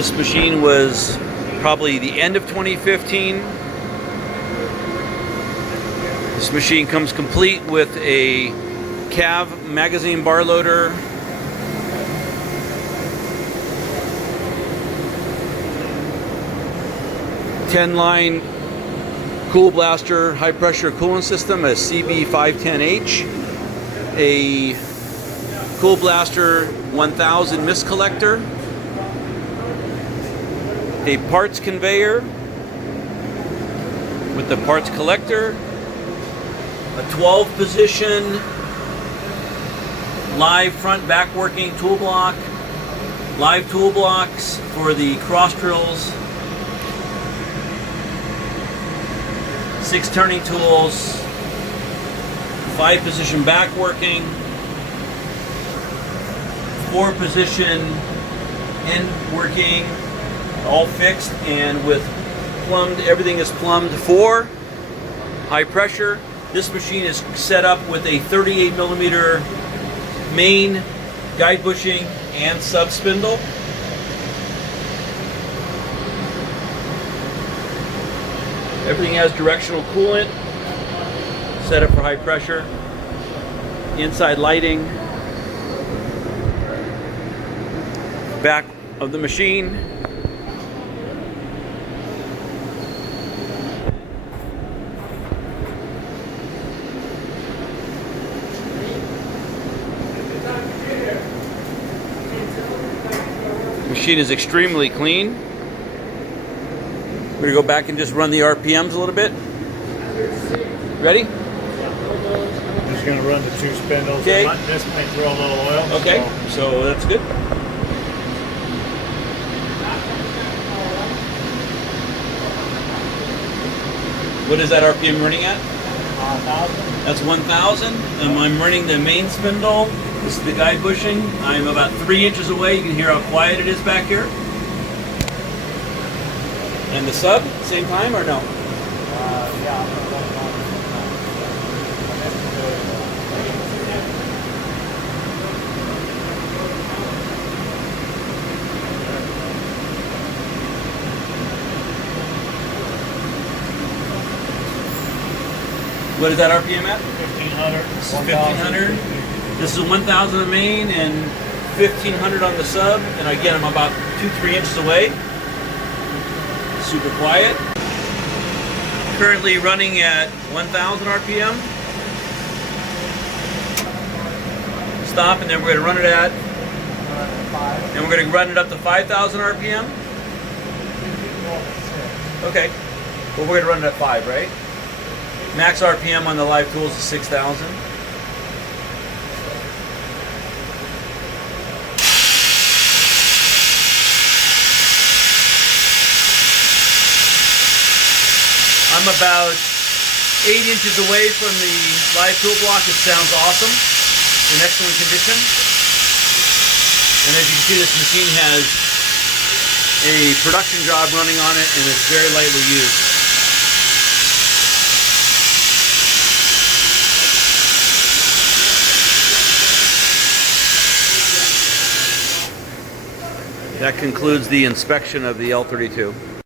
This machine was probably the end of 2015. This machine comes complete with a CAV magazine bar loader, '10-line cool blaster high pressure coolant system, a CB510H, a cool blaster 1000 Misc collector, a parts conveyor with the parts collector, a 12 position live front back working tool block, live tool blocks for the cross drills, 6 turning tools, 5 position back working, 4 position end working, all fixed and with plumbed, everything is plumbed for high pressure. This machine is set up with a 38mm main guide bushing and sub spindle. Everything has directional coolant, set up for high pressure, inside lighting, back of the machine. The machine is extremely clean. We're going to go back and just run the RPMs a little bit. Ready? I'm just going to run the 2 spindles. Okay. This might throw a little oil. Okay, so that's good. What is that RPM running at? 1,000. That's 1,000. I'm running the main spindle. This is the guide bushing. I'm about 3 inches away. You can hear how quiet it is back here. And the sub, same time or no? Yeah. What is that RPM at? 1,500. This is 1,500. This is 1,000 on the main and 1,500 on the sub. And again, I'm about 2-3 inches away. Super quiet. Currently running at 1,000 RPM. Stop, and then we're going to run it at, and we're going to run it up to 5,000 RPM. Okay. Well, we're going to run it at 5, right? Max RPM on the live tools is 6,000. I'm about 8 inches away from the live tool block. It sounds awesome. In excellent condition. And as you can see, this machine has a production job running on it and it's very lightly used. That concludes the inspection of the L32.